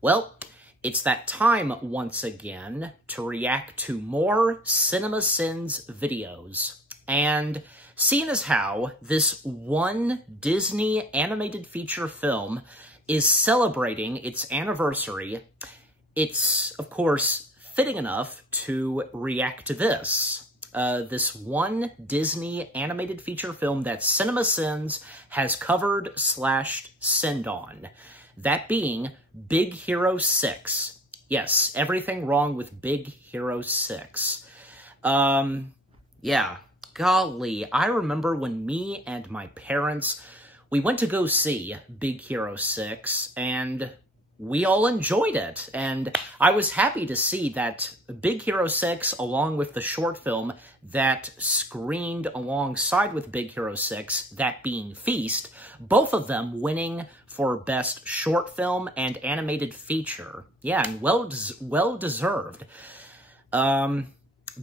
Well, it's that time once again to react to more CinemaSins videos. And seeing as how this one Disney animated feature film is celebrating its anniversary, it's, of course, fitting enough to react to this. This one Disney animated feature film that CinemaSins has covered/sinned on. That being Big Hero 6. Yes, everything wrong with Big Hero 6. Yeah, golly, I remember when me and my parents, we went to go see Big Hero 6, and we all enjoyed it, and I was happy to see that Big Hero 6, along with the short film that screened alongside with Big Hero 6, that being Feast, both of them winning for Best Short Film and Animated Feature. Yeah, and well-deserved.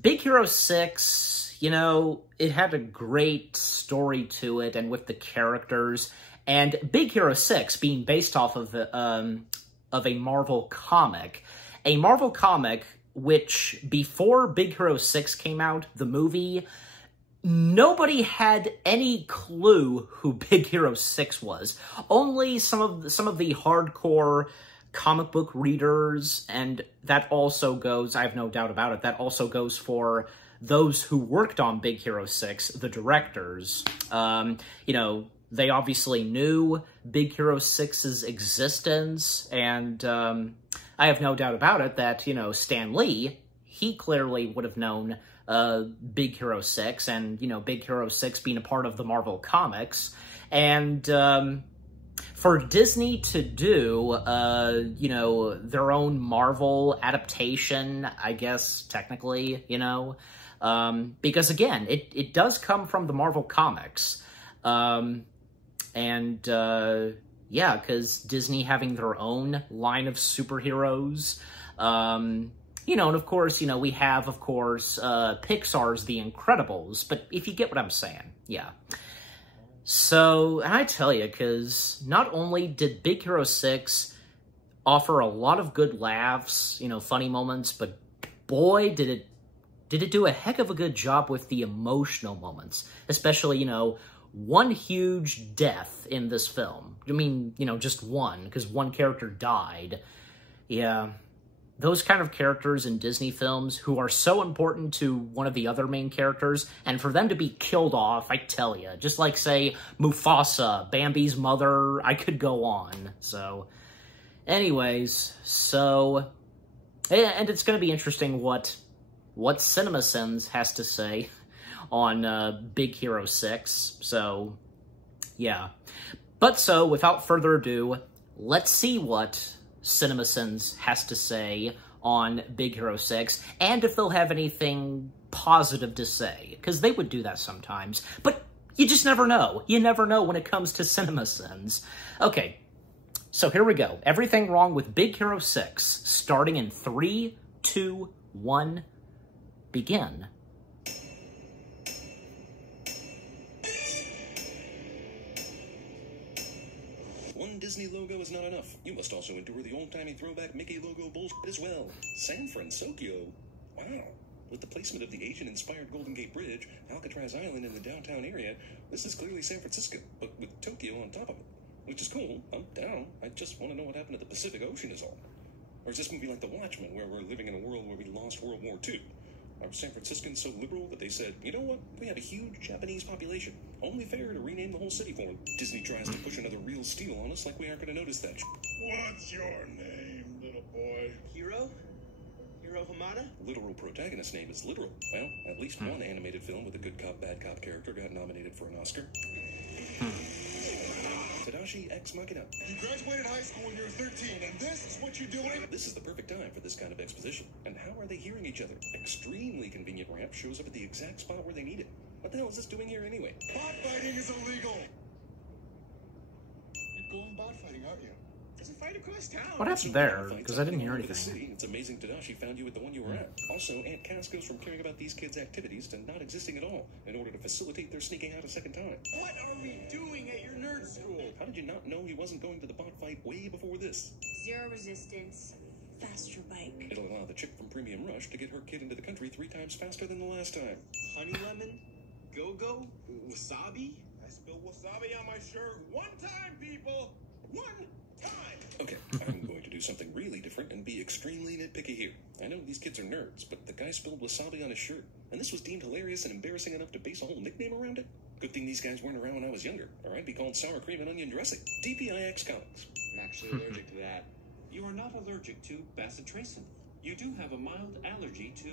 Big Hero 6, you know, it had a great story to it, and with the characters, and Big Hero 6 being based off of a Marvel comic. A Marvel comic which, before Big Hero 6 came out, the movie, nobody had any clue who Big Hero 6 was. Only some of the hardcore comic book readers, and that also goes, I have no doubt about it, that also goes for those who worked on Big Hero 6, the directors. You know, they obviously knew Big Hero 6's existence, and I have no doubt about it that, you know, Stan Lee, he clearly would have known Big Hero 6, and, you know, Big Hero 6 being a part of the Marvel Comics. And for Disney to do, you know, their own Marvel adaptation, I guess, technically, you know, because, again, it does come from the Marvel Comics. Yeah, because Disney having their own line of superheroes, you know, and of course, you know, we have, of course, Pixar's The Incredibles, but if you get what I'm saying, yeah. So, and I tell you, because not only did Big Hero 6 offer a lot of good laughs, you know, funny moments, but boy, did it do a heck of a good job with the emotional moments, especially, you know, one huge death in this film. I mean, you know, just one, because one character died. Yeah, those kind of characters in Disney films who are so important to one of the other main characters, and for them to be killed off, I tell you, just like, say, Mufasa, Bambi's mother, I could go on. So, anyways, so, and it's going to be interesting what CinemaSins has to say on Big Hero 6, so, yeah. But so, without further ado, let's see what CinemaSins has to say on Big Hero 6, and if they'll have anything positive to say, because they would do that sometimes, but you just never know. You never know when it comes to CinemaSins. Okay, so here we go. Everything wrong with Big Hero 6, starting in 3, 2, 1, begin. One Disney logo is not enough. You must also endure the old-timey throwback Mickey logo bullshit as well. San Francisco? Wow. With the placement of the Asian-inspired Golden Gate Bridge, Alcatraz Island in the downtown area, this is clearly San Francisco, but with Tokyo on top of it. Which is cool. I'm down. I just want to know what happened to the Pacific Ocean is all. Or is this going to be like The Watchmen, where we're living in a world where we lost World War II? Are San Franciscans so liberal that they said, you know what, we have a huge Japanese population. Only fair to rename the whole city for them. Disney tries to push another real steal on us like we aren't going to notice that. What's your name, little boy? Hiro? Hiro Hamada? Literal protagonist's name is Literal. Well, at least one animated film with a good cop, bad cop character got nominated for an Oscar. Tadashi Ex Machina. You graduated high school when you were 13, and this is what you're doing? This is the perfect time for this kind of exposition. And how are they hearing each other? Extremely convenient ramp shows up at the exact spot where they need it. What the hell is this doing here anyway? Bot fighting is illegal! You're going bot fighting, aren't you? There's a fight across town. What happened there? Because I didn't hear anything. It's amazing Tadashi found you at the one you were at. Also, Aunt Cass goes from caring about these kids' activities to not existing at all in order to facilitate their sneaking out a second time. What are we doing at your nerd school? How did you not know he wasn't going to the bot fight way before this? Zero resistance. Faster bike. It'll allow the chick from Premium Rush to get her kid into the country 3 times faster than the last time. Honey lemon? Go-go? Wasabi? I spilled wasabi on my shirt 1 time, people! 1 time! Okay, I'm going to do something really different and be extremely nitpicky here. I know these kids are nerds, but the guy spilled wasabi on his shirt, and this was deemed hilarious and embarrassing enough to base a whole nickname around it? Good thing these guys weren't around when I was younger, or I'd be called sour cream and onion dressing. DPIX Comics. I'm actually allergic to that. You are not allergic to bacitracin. You do have a mild allergy to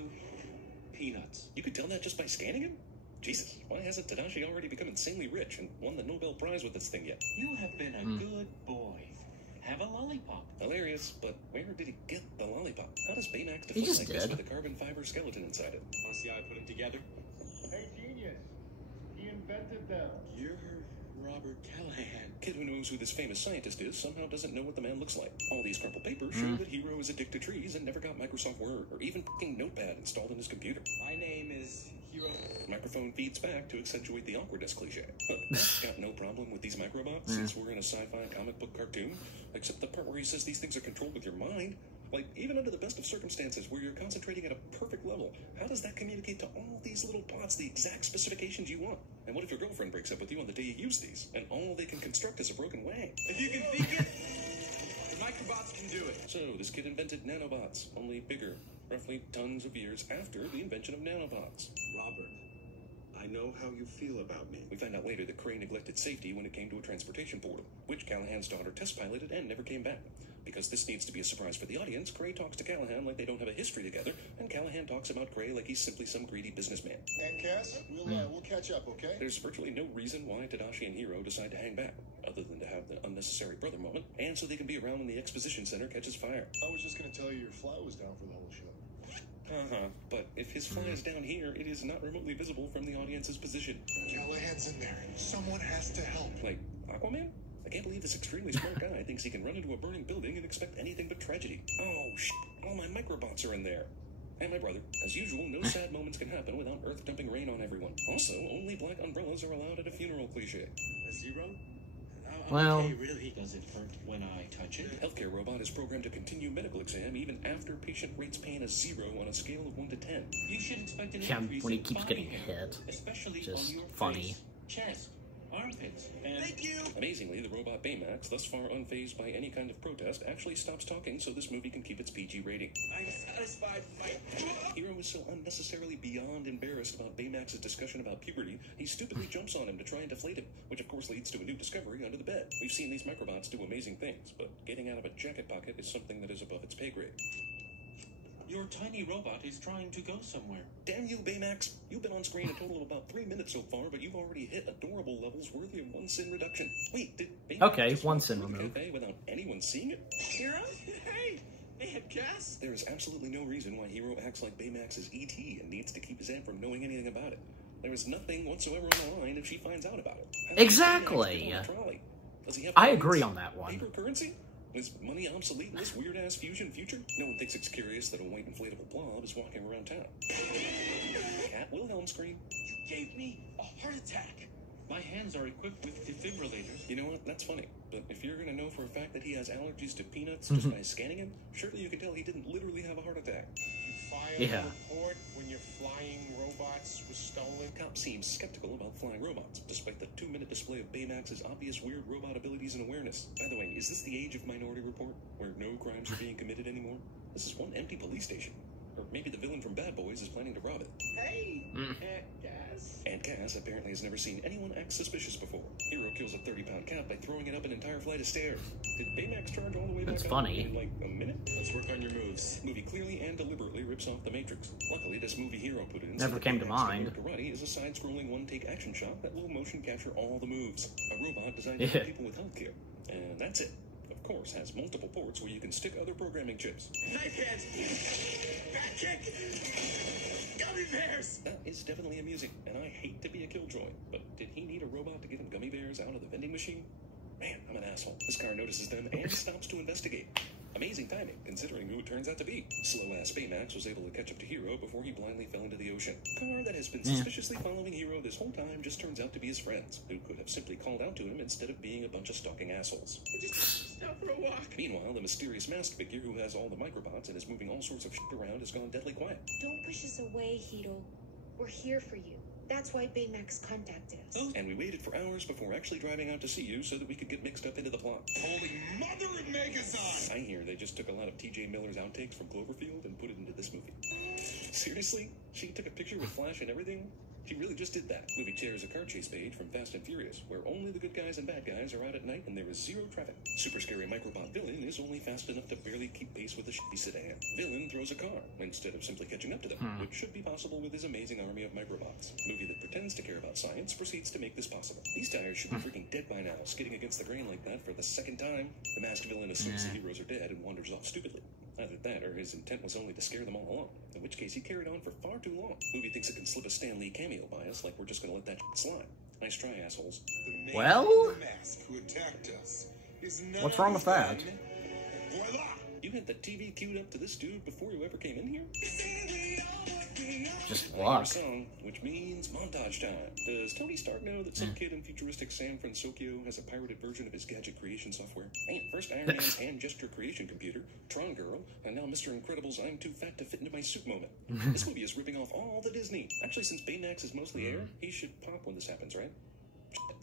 peanuts. You could tell that just by scanning him? Jesus, why hasn't Tadashi already become insanely rich and won the Nobel Prize with this thing yet? You have been a good boy. Have a lollipop. Hilarious, but where did he get the lollipop? How does Baymax He deflate just like this did. with a carbon fiber skeleton inside it? Want to see how I put them together? Hey, genius. He invented them. You're Robert Callahan. Kid who knows who this famous scientist is somehow doesn't know what the man looks like. All these crumpled papers show that Hiro is addicted to trees and never got Microsoft Word or even f***ing Notepad installed in his computer. My name is Hiro. Microphone feeds back to accentuate the awkwardness cliche. Look, I've got no problem with these microbots since we're in a sci-fi comic book cartoon, except the part where he says these things are controlled with your mind. Like, even under the best of circumstances where you're concentrating at a perfect level, how does that communicate to all these little bots the exact specifications you want? And what if your girlfriend breaks up with you on the day you use these, and all they can construct is a broken wang? If you can think it, the microbots can do it. So, this kid invented nanobots, only bigger, roughly tons of years after the invention of nanobots. Robert, I know how you feel about me. We find out later that Cray neglected safety when it came to a transportation portal, which Callahan's daughter test piloted and never came back. Because this needs to be a surprise for the audience, Cray talks to Callahan like they don't have a history together, and Callahan talks about Cray like he's simply some greedy businessman. And Cass, we'll catch up, okay? There's virtually no reason why Tadashi and Hiro decide to hang back, other than to have the unnecessary brother moment, and so they can be around when the exposition center catches fire. I was just gonna tell you your fly was down for the whole show. But if his fly is down here, it is not remotely visible from the audience's position. Callahan's in there. Someone has to help. Like, Aquaman? I can't believe this extremely smart guy thinks he can run into a burning building and expect anything but tragedy. Oh, all my microbots are in there. And my brother. As usual, no sad moments can happen without Earth dumping rain on everyone. Also, only black umbrellas are allowed at a funeral cliche. Zero? Well- Okay, really? Does it hurt when I touch it? Healthcare robot is programmed to continue medical exam even after patient rates pain a 0 on a scale of 1 to 10. You should expect an Yeah, increase when he in keeps body getting hair, hit. especially Just on your funny. face, chest, armpits, and Thank you! Amazingly, the robot Baymax, thus far unfazed by any kind of protest, actually stops talking so this movie can keep its PG rating. I'm satisfied with my... Hiro is so unnecessarily beyond embarrassed about Baymax's discussion about puberty, he stupidly jumps on him to try and deflate him, which of course leads to a new discovery under the bed. We've seen these microbots do amazing things, but getting out of a jacket pocket is something that is above its pay grade. Your tiny robot is trying to go somewhere. Damn you, Baymax! You've been on screen a total of about 3 minutes so far, but you've already hit adorable levels worthy of 1 sin reduction. Wait, did Baymax Okay, just 1 walk sin through the removed. cafe without anyone seeing it? Hero? Hey! Hey, Cass? There is absolutely no reason why Hiro acts like Baymax is E.T. and needs to keep his aunt from knowing anything about it. There is nothing whatsoever on the line if she finds out about it. How does Exactly. Baymax get on a trolley? Does he have I coins? agree on that one. Paper currency? Is money obsolete in this weird-ass fusion future? No one thinks it's curious that a white inflatable blob is walking around town. Cat Wilhelm scream. You gave me a heart attack. My hands are equipped with defibrillators. You know what? That's funny. But if you're gonna know for a fact that he has allergies to peanuts just by scanning him, surely you can tell he didn't literally have a heart attack. You filed Yeah. a report when your flying robots was stolen? Cop seems skeptical about flying robots, despite the 2-minute display of Baymax's obvious weird robot abilities and awareness. By the way, is this the age of Minority Report, where no crimes are being committed anymore? This is one empty police station. Or maybe the villain from Bad Boys is planning to rob it. Hey! Cass? Aunt Cass apparently has never seen anyone act suspicious before. Hiro kills a 30-pound cat by throwing it up an entire flight of stairs. Did Baymax charge all the way That's back funny. up in, like, a minute? Let's work on your moves. The movie clearly and deliberately rips off The Matrix. Luckily, this movie Hiro put in Never said that came to Baymax mind. Karate is a side-scrolling one-take action shot that will motion capture all the moves. A robot designed to help people with healthcare. And that's it. Of course, has multiple ports where you can stick other programming chips. Knife hands! Back kick! Gummy bears! That is definitely amusing, and I hate to be a killjoy, but did he need a robot to get him gummy bears out of the vending machine? Man, I'm an asshole. This car notices them and stops to investigate. Amazing timing, considering who it turns out to be. Slow-ass Baymax was able to catch up to Hero before he blindly fell into the ocean. A car that has been suspiciously following Hero this whole time just turns out to be his friends, who could have simply called out to him instead of being a bunch of stalking assholes. Just stop for a walk. Meanwhile, the mysterious masked figure who has all the microbots and is moving all sorts of shit around has gone deadly quiet. Don't push us away, Hiro. We're here for you. That's why Baymax contacted us. And we waited for hours before actually driving out to see you so that we could get mixed up into the plot. Holy mother of Megazord! I hear they just took a lot of T.J. Miller's outtakes from Cloverfield and put it into this movie. Seriously? She took a picture with Flash and everything? She really just did that. Movie shares a car chase page from Fast and Furious, where only the good guys and bad guys are out at night and there is zero traffic. Super scary microbot Villain is only fast enough to barely keep pace with a shitty sedan. Villain throws a car, instead of simply catching up to them, which should be possible with his amazing army of microbots. Movie that pretends to care about science proceeds to make this possible. These tires should be freaking dead by now, skidding against the grain like that for the second time. The masked villain assumes the heroes are dead and wanders off stupidly. Either that, or his intent was only to scare them all along, in which case he carried on for far too long. Movie thinks it can slip a Stan Lee cameo by us, like we're just gonna let that slide. Nice try, assholes. The man Well? in the mask who attacked us is none What's wrong with that? other than- Voila! You had the TV queued up to this dude before you ever came in here? Just I hear a luck. song, which means montage time. Does Tony Stark know that some kid in futuristic San Francisco has a pirated version of his gadget creation software? Man, first Iron Man's hand gesture creation computer, Tron Girl, and now Mr. Incredible's I'm too fat to fit into my suit moment. This movie is ripping off all the Disney. Actually, since Baymax is mostly air, he should pop when this happens, right?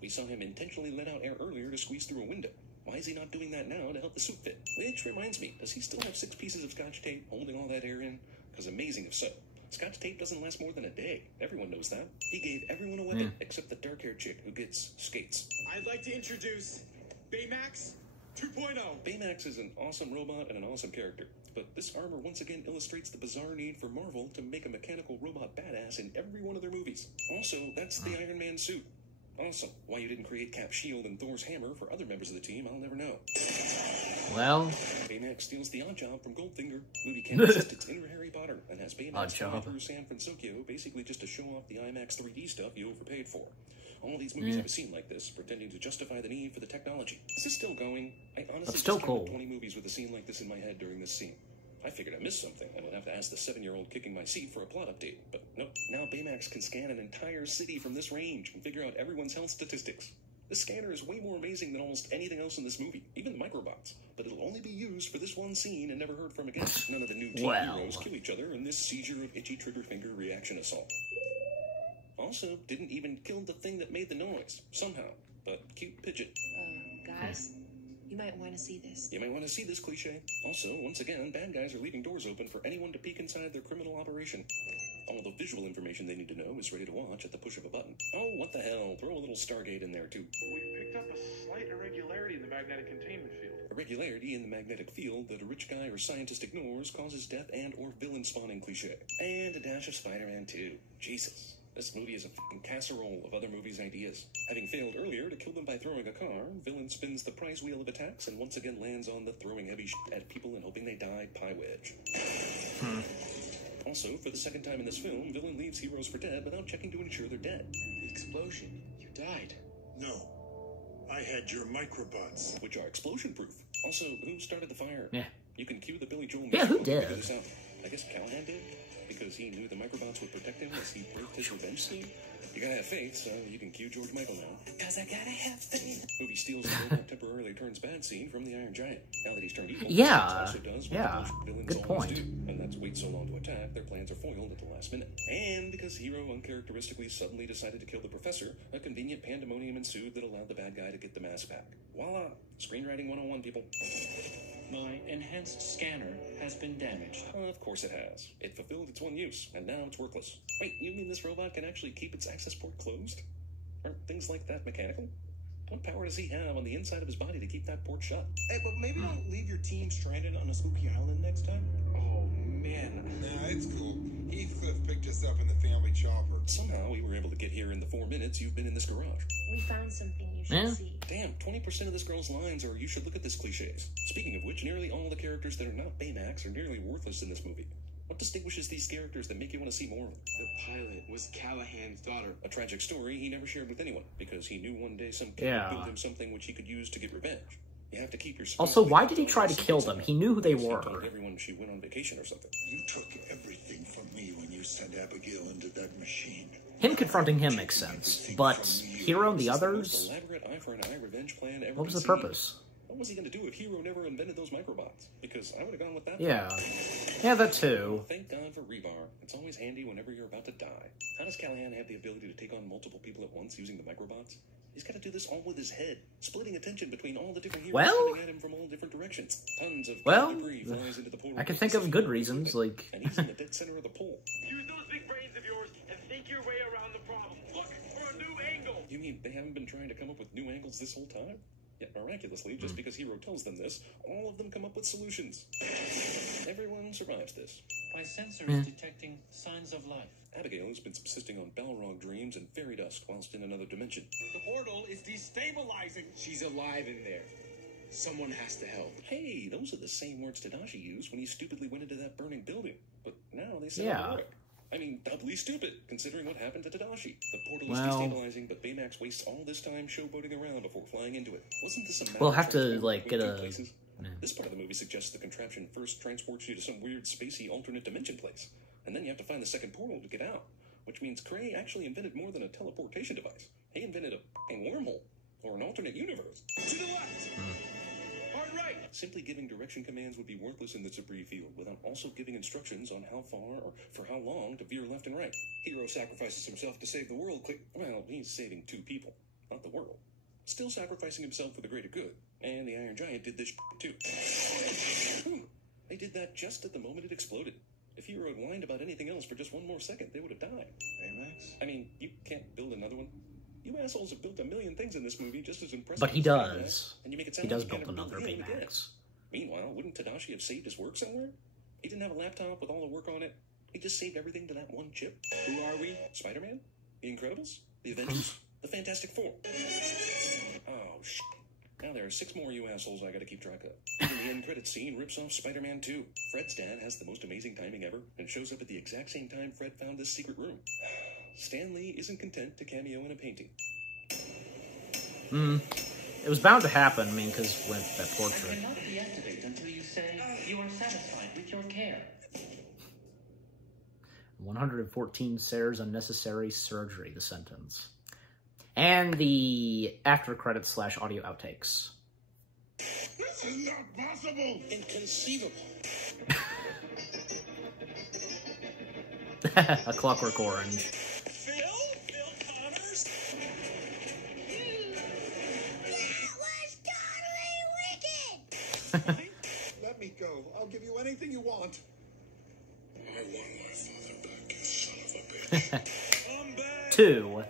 We saw him intentionally let out air earlier to squeeze through a window. Why is he not doing that now to help the suit fit? Which reminds me, does he still have 6 pieces of Scotch tape holding all that air in? Because amazing if so. Scotch tape doesn't last more than a day. Everyone knows that. He gave everyone a weapon, except the dark-haired chick who gets skates. I'd like to introduce Baymax 2.0. Baymax is an awesome robot and an awesome character, but this armor once again illustrates the bizarre need for Marvel to make a mechanical robot badass in every one of their movies. Also, that's the Iron Man suit. Awesome. Why you didn't create Cap's shield and Thor's hammer for other members of the team, I'll never know. Well, Baymax steals the Oddjob from Goldfinger. Movie canon says it's inner Harry Potter and has Baymax Oddjob. flying through San Francisco basically just to show off the IMAX 3D stuff you overpaid for. All these movies have a scene like this, pretending to justify the need for the technology. Is this still going? I honestly That's still just counted cool. 20 movies with a scene like this in my head during this scene. I figured I missed something and would have to ask the 7-year-old kicking my seat for a plot update. But nope, now Baymax can scan an entire city from this range and figure out everyone's health statistics. This scanner is way more amazing than almost anything else in this movie, even the microbots. But it'll only be used for this one scene and never heard from again. None of the new teen Well. heroes kill each other in this seizure of itchy trigger finger reaction assault. Also, didn't even kill the thing that made the noise, somehow. But cute Pidget. Guys, you might want to see this. You might want to see this cliche. Also, once again, bad guys are leaving doors open for anyone to peek inside their criminal operation. All the visual information they need to know is ready to watch at the push of a button. Oh, what the hell, throw a little Stargate in there too. We picked up a slight irregularity in the magnetic containment field. Irregularity in the magnetic field that a rich guy or scientist ignores causes death and or villain spawning cliche. And a dash of Spider-Man 2. Jesus. This movie is a fucking casserole of other movies' ideas. Having failed earlier to kill them by throwing a car, villain spins the prize wheel of attacks and once again lands on the throwing heavy shit at people and hoping they die pie wedge. Also, for the second time in this film, villain leaves heroes for dead without checking to ensure they're dead. The explosion. You died. No. I had your microbots. Which are explosion-proof. Also, who started the fire? Yeah. You can cue the Billy Joel Yeah, who music while we did? figure this out. I guess Callahan did, because he knew the microbots would protect him as he birthed his revenge scheme. You gotta have faith, so you can cue George Michael now. Because I gotta have faith. Movie steals the robot temporarily turns bad scene from the Iron Giant. Now that he's turned evil, Yeah, Thanos also does what yeah, bullshit villains good always point. do, and that's wait so long to attack, their plans are foiled at the last minute. And because Hero uncharacteristically suddenly decided to kill the professor, a convenient pandemonium ensued that allowed the bad guy to get the mask back. Voila! Screenwriting 101, people. My enhanced scanner has been damaged. Of course it has. It fulfilled its one use, and now it's worthless. Wait, you mean this robot can actually keep its access port closed? Aren't things like that mechanical? What power does he have on the inside of his body to keep that port shut? Hey, but maybe don't leave your team stranded on a spooky island next time. Oh, man. Nah, it's cool. Heathcliff picked us up in the family chopper. Somehow we were able to get here in the 4 minutes you've been in this garage. We found something you should Yeah. see. Damn, 20% of this girl's lines are "you should look at this" cliches. Speaking of which, nearly all the characters that are not Baymax are nearly worthless in this movie. What distinguishes these characters that make you want to see more of them? The pilot was Callahan's daughter. A tragic story he never shared with anyone, because he knew one day some kid Yeah. would build him something which he could use to get revenge. You have to keep your Also, why did he try to kill them? He knew who they He were. told everyone she went on vacation or something. You took everything from me when you sent Abigail into that machine. Him confronting him makes sense, but Hero and the This is the others? most elaborate eye for an eye revenge plan ever What was the conceived. purpose? What was he going to do if Hero never invented those microbots? Because I would have gone with that. Yeah. Yeah, that too. Thank God for rebar. It's always handy whenever you're about to die. How does Callahan have the ability to take on multiple people at once using the microbots? He's got to do this all with his head, splitting attention between all the different heroes Well- coming at him from all different directions. Tons of Well, debris flies into the portal. I can think of good reasons, like... And he's in the dead center of the pole. Use those big brains of yours and think your way around the problem. Look for a new angle. You mean they haven't been trying to come up with new angles this whole time? Yet miraculously, just because Hero tells them this, all of them come up with solutions. Everyone survives this. By sensors detecting signs of life. Abigail has been subsisting on Balrog dreams and fairy dust whilst in another dimension. The portal is destabilizing. She's alive in there. Someone has to help. Hey, those are the same words Tadashi used when he stupidly went into that burning building. But now they say Yeah. heroic. I mean, doubly stupid, considering what happened to Tadashi. The portal Well- is destabilizing, but Baymax wastes all this time showboating around before flying into it. Wasn't this a matter We'll of have to, transport like, between get two a- places? Yeah. This part of the movie suggests the contraption first transports you to some weird spacey alternate dimension place, and then you have to find the second portal to get out, which means Cray actually invented more than a teleportation device. He invented a f***ing wormhole, or an alternate universe. To the left. Hard right. Simply giving direction commands would be worthless in the debris field without also giving instructions on how far or for how long to veer left and right. Hero sacrifices himself to save the world. Well, he's saving two people, not the world. Still sacrificing himself for the greater good. And the Iron Giant did this too. Whew. They did that just at the moment it exploded. If Hero had whined about anything else for just one more second, they would have died. Baymax? I mean, you can't build another one. You assholes have built a million things in this movie just as impressive. But he as they are, does. And you make it He sound does like you build can't another him again. Baymax. Meanwhile, wouldn't Tadashi have saved his work somewhere? He didn't have a laptop with all the work on it. He just saved everything to that one chip. Who are we? Spider-Man? The Incredibles? The Avengers? The Fantastic Four? Oh, shit. Now there are 6 more you assholes I gotta keep track of. Even the end credits scene rips off Spider-Man 2. Fred's dad has the most amazing timing ever and shows up at the exact same time Fred found this secret room. Stan Lee isn't content to cameo in a painting. It was bound to happen, I mean, because with that I portrait. cannot deactivate until you say you are satisfied with your care. 114 Sayers unnecessary surgery, the sentence. And the after credits / audio outtakes. This is not possible! Inconceivable. A Clockwork Orange. Phil Connors. Let me go. I'll give you anything you want. I want my father back, you son of a bitch. I'm back. 2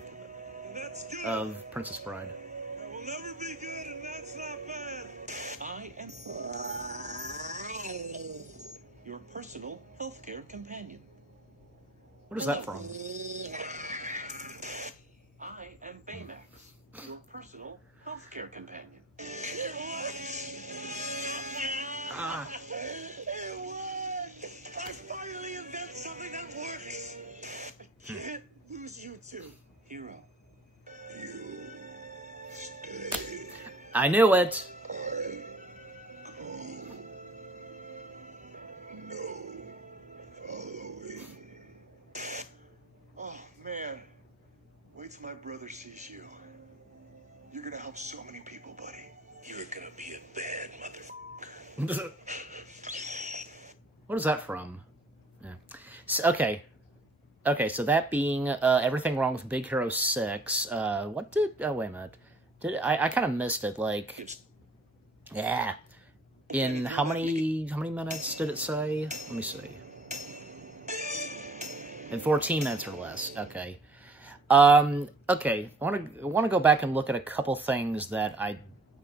That's good. of Princess Bride. That will never be good, and that's not bad. I am your personal healthcare companion. What is that from? I am Baymax, your personal healthcare companion. Ah. It worked! I finally invented something that works. I can't lose you two. Hero. You stay. I knew it! I go. No following. Oh, man. Wait till my brother sees you. You're gonna help so many people, buddy. You're gonna be a bad motherfucker. What is that from? Yeah. So, okay, so that being everything wrong with Big Hero 6, what did... Oh, wait a minute. I kind of missed it, like... Yeah. In how many minutes did it say? Let me see. In 14 minutes or less. Okay. Okay. I want to go back and look at a couple things that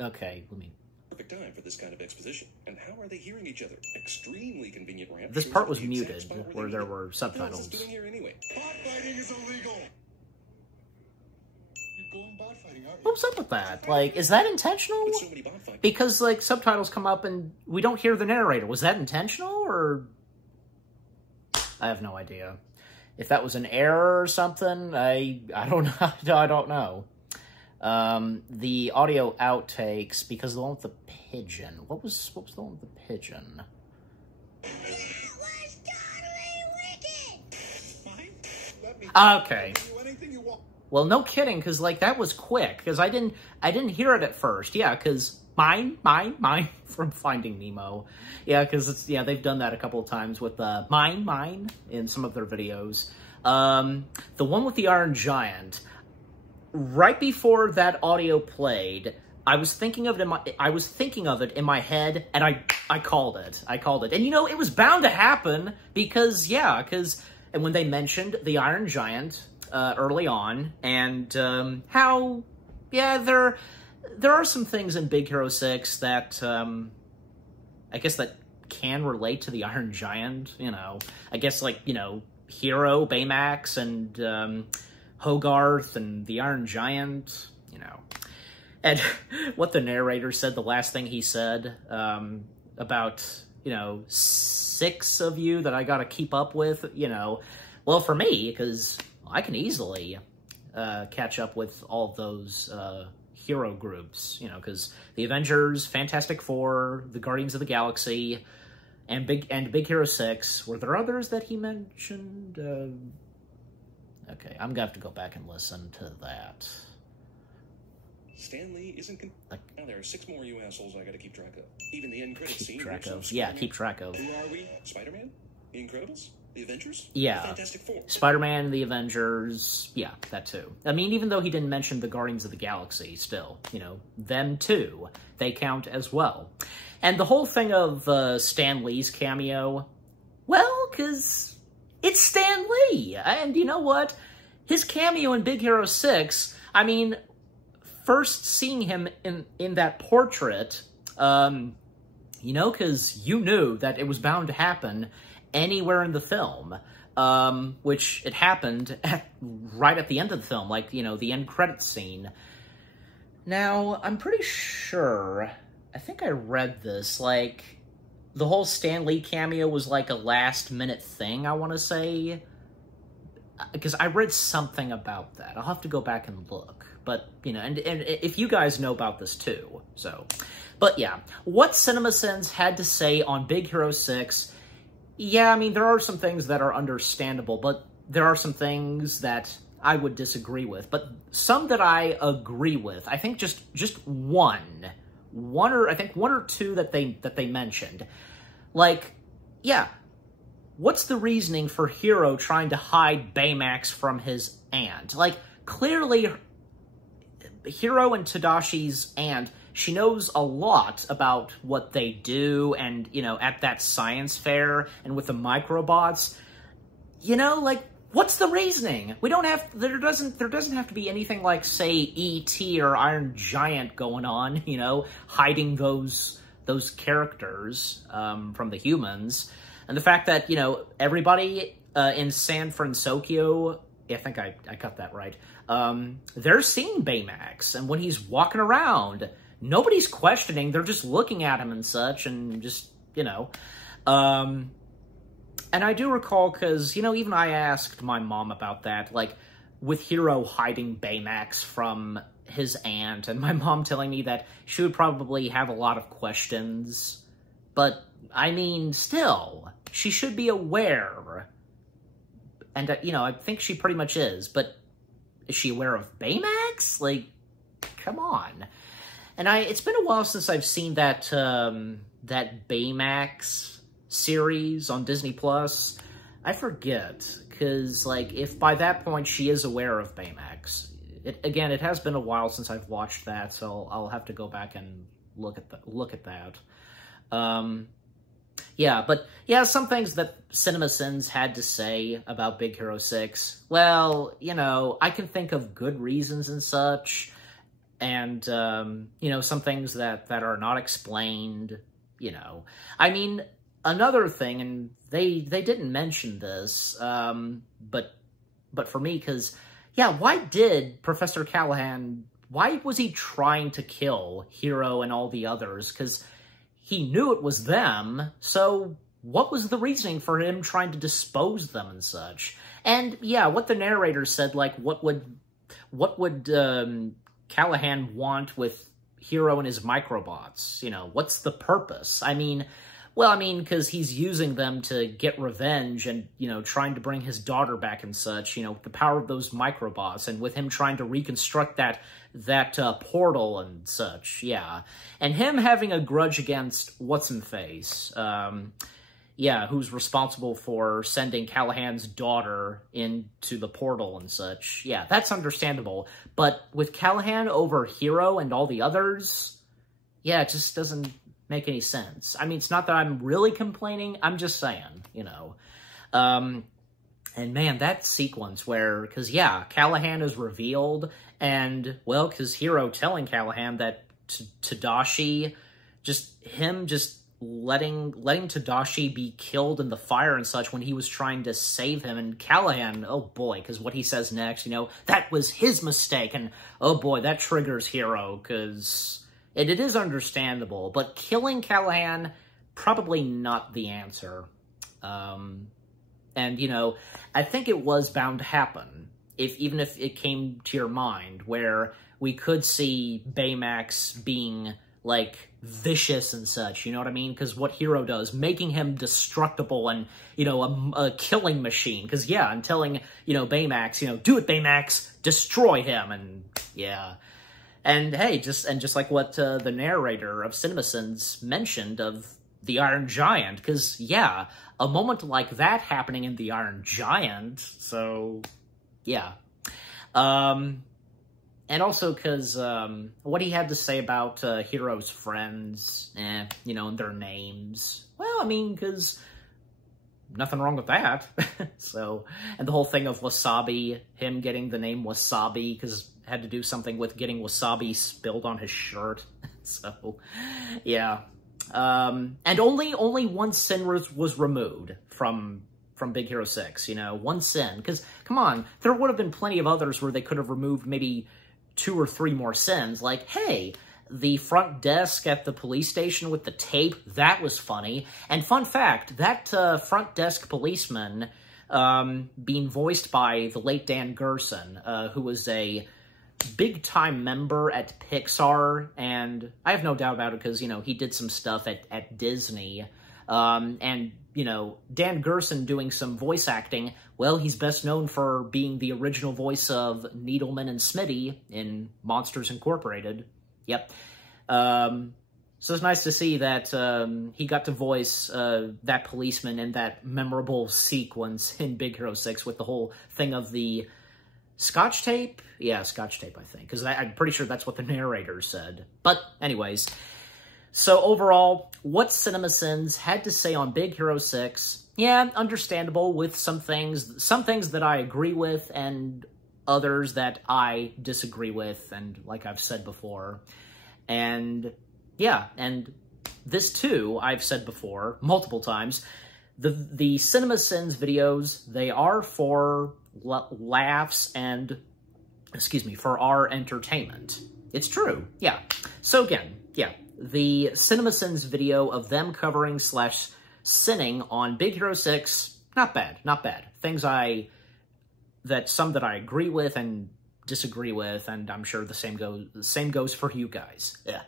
okay, let me... Perfect time for this kind of exposition. And how are they hearing each other? Extremely convenient ramp. This shows part up was the exact muted, spot where they there need it. were What the hell subtitles. is this doing here anyway? Bot fighting is illegal. You're going bot fighting, aren't you? What's up with that? Like, is that intentional? With so many bot fights. Because, like, subtitles come up and we don't hear the narrator. Was that intentional, or... I have no idea. If that was an error or something, I don't know. I don't know. The audio outtakes, because the one with the pigeon. What was the one with the pigeon? Okay. Well, no kidding, because, like, that was quick, because I didn't hear it at first. Yeah, because mine, from Finding Nemo. Yeah, because it's, yeah, they've done that a couple of times with, mine, in some of their videos. The one with the Iron Giant, right before that audio played, I was thinking of it in my head, and I called it. And, you know, it was bound to happen, because, yeah, and when they mentioned the Iron Giant early on, and how, yeah, there are some things in Big Hero 6 that, I guess that can relate to the Iron Giant, you know. I guess, like, you know, Hero, Baymax, and Hogarth, and the Iron Giant, you know. And what the narrator said, the last thing he said, about, you know, 6 of you that I gotta keep up with, you know. Well, for me, because I can easily catch up with all those hero groups, you know, because the Avengers, Fantastic Four, the Guardians of the Galaxy, and Big Hero 6. Were there others that he mentioned? Okay, I'm gonna have to go back and listen to that. Stan Lee isn't now there are 6 more you assholes I gotta keep track of. Even the end credits scene. Keep track of. Yeah, keep track of. Who are we? Spider-Man? The Incredibles? The Avengers? Yeah. The Fantastic Four? Spider-Man, the Avengers, yeah, that too. I mean, even though he didn't mention the Guardians of the Galaxy, still, you know, them too, they count as well. And the whole thing of Stan Lee's cameo, well, because it's Stan Lee. And you know what? His cameo in Big Hero 6, I mean, first seeing him in that portrait, you know, because you knew that it was bound to happen anywhere in the film, which it happened right at the end of the film, like, you know, the end credits scene. Now, I'm pretty sure, I think I read this, like, the whole Stan Lee cameo was like a last-minute thing, I want to say, because I read something about that. I'll have to go back and look. But, you know, and if you guys know about this too, so. But yeah, what CinemaSins had to say on Big Hero 6, yeah, I mean, there are some things that are understandable, but there are some things that I would disagree with. But some that I agree with, I think just one or two that they mentioned. Like, yeah, what's the reasoning for Hero trying to hide Baymax from his aunt? Like, clearly, Hero and Tadashi's aunt, she knows a lot about what they do, and, you know, at that science fair, and with the microbots, you know, like, what's the reasoning? There doesn't have to be anything like, say, E.T. or Iron Giant going on, you know, hiding those characters from the humans. And the fact that, you know, everybody in San Francisco, I think I got that right, they're seeing Baymax, and when he's walking around, nobody's questioning, they're just looking at him and such, and just, you know. And I do recall, because, you know, even I asked my mom about that, like, with Hero hiding Baymax from his aunt, and my mom telling me that she would probably have a lot of questions, but, I mean, still, she should be aware, and, you know, I think she pretty much is, but is she aware of Baymax? Like, come on. And it's been a while since I've seen that, that Baymax series on Disney+. I forget, because, like, if by that point she is aware of Baymax. Again, it has been a while since I've watched that, so I'll have to go back and look at that. Yeah, but, yeah, some things that CinemaSins had to say about Big Hero 6, well, you know, I can think of good reasons and such, and, you know, some things that are not explained, you know. I mean, another thing, and they didn't mention this, but for me, because, yeah, why did Professor Callahan, why was he trying to kill Hero and all the others? Because he knew it was them, so what was the reasoning for him trying to dispose them and such? And yeah, what the narrator said, like, what would Callahan want with Hero and his microbots? You know, what's the purpose? I mean, because he's using them to get revenge and, you know, trying to bring his daughter back and such, you know, the power of those microbots, and with him trying to reconstruct that portal and such, yeah. And him having a grudge against What's-in-Face, who's responsible for sending Callahan's daughter into the portal and such. Yeah, that's understandable. But with Callahan over Hero and all the others, yeah, it just doesn't make any sense. I mean, it's not that I'm really complaining, I'm just saying, you know. And man, that sequence where, because yeah, Callahan is revealed, and, well, because Hero telling Callahan that Tadashi, just letting Tadashi be killed in the fire and such when he was trying to save him, and Callahan, oh boy, because what he says next, you know, that was his mistake, and oh boy, that triggers Hero, because it is understandable, but killing Callahan, probably not the answer. And, you know, I think it was bound to happen, even if it came to your mind, where we could see Baymax being, like, vicious and such, you know what I mean? Because what Hero does, making him destructible and, you know, a killing machine. Because, yeah, I'm telling, you know, Baymax, you know, do it, Baymax, destroy him, and, yeah. And, hey, just like what the narrator of CinemaSins mentioned of the Iron Giant, because, yeah, a moment like that happening in the Iron Giant, so, yeah. And also because what he had to say about Hero's friends, you know, and their names. Well, I mean, because nothing wrong with that. So, and the whole thing of Wasabi, him getting the name Wasabi, because had to do something with getting wasabi spilled on his shirt. So, yeah. And only one sin was removed from Big Hero 6, you know, one sin. Because, come on, there would have been plenty of others where they could have removed maybe 2 or 3 more sins. Like, hey, the front desk at the police station with the tape, that was funny. And fun fact, that front desk policeman being voiced by the late Dan Gerson, who was a big-time member at Pixar, and I have no doubt about it because, you know, he did some stuff at Disney, and, you know, Dan Gerson doing some voice acting, well, he's best known for being the original voice of Needleman and Smitty in Monsters Incorporated. Yep. So it's nice to see that he got to voice that policeman in that memorable sequence in Big Hero 6 with the whole thing of the Scotch tape? Yeah, Scotch tape, I think, because I'm pretty sure that's what the narrator said. But anyways, so overall, what CinemaSins had to say on Big Hero 6, yeah, understandable with some things that I agree with and others that I disagree with, and like I've said before. And yeah, and this too, I've said before multiple times, the CinemaSins videos, they are for laughs and, for our entertainment. It's true, yeah. So again, yeah, the CinemaSins video of them covering / sinning on Big Hero 6, not bad, not bad. Some that I agree with and disagree with, and I'm sure the same goes for you guys. Yeah.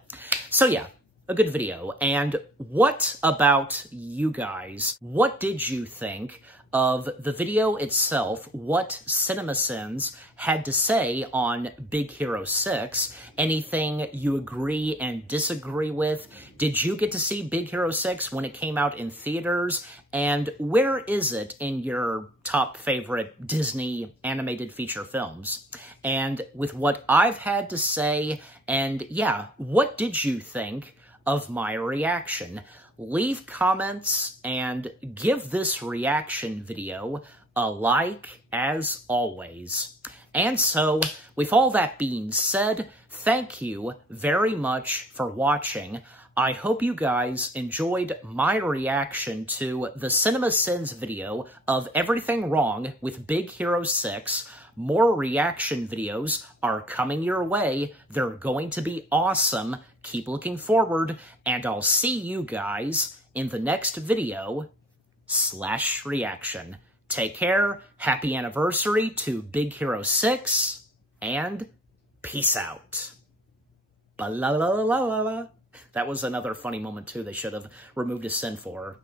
So yeah, a good video. And what about you guys? What did you think of the video itself? What CinemaSins had to say on Big Hero 6? Anything you agree and disagree with? Did you get to see Big Hero 6 when it came out in theaters? And where is it in your top favorite Disney animated feature films? And with what I've had to say, and yeah, what did you think of my reaction? Leave comments and give this reaction video a like as always. And so, with all that being said, thank you very much for watching. I hope you guys enjoyed my reaction to the CinemaSins video of everything wrong with Big Hero 6. More reaction videos are coming your way. They're going to be awesome. Keep looking forward, and I'll see you guys in the next video. /reaction. Take care, happy anniversary to Big Hero 6, and peace out. Ba-la-la-la-la-la. That was another funny moment, too, they should have removed a sin for.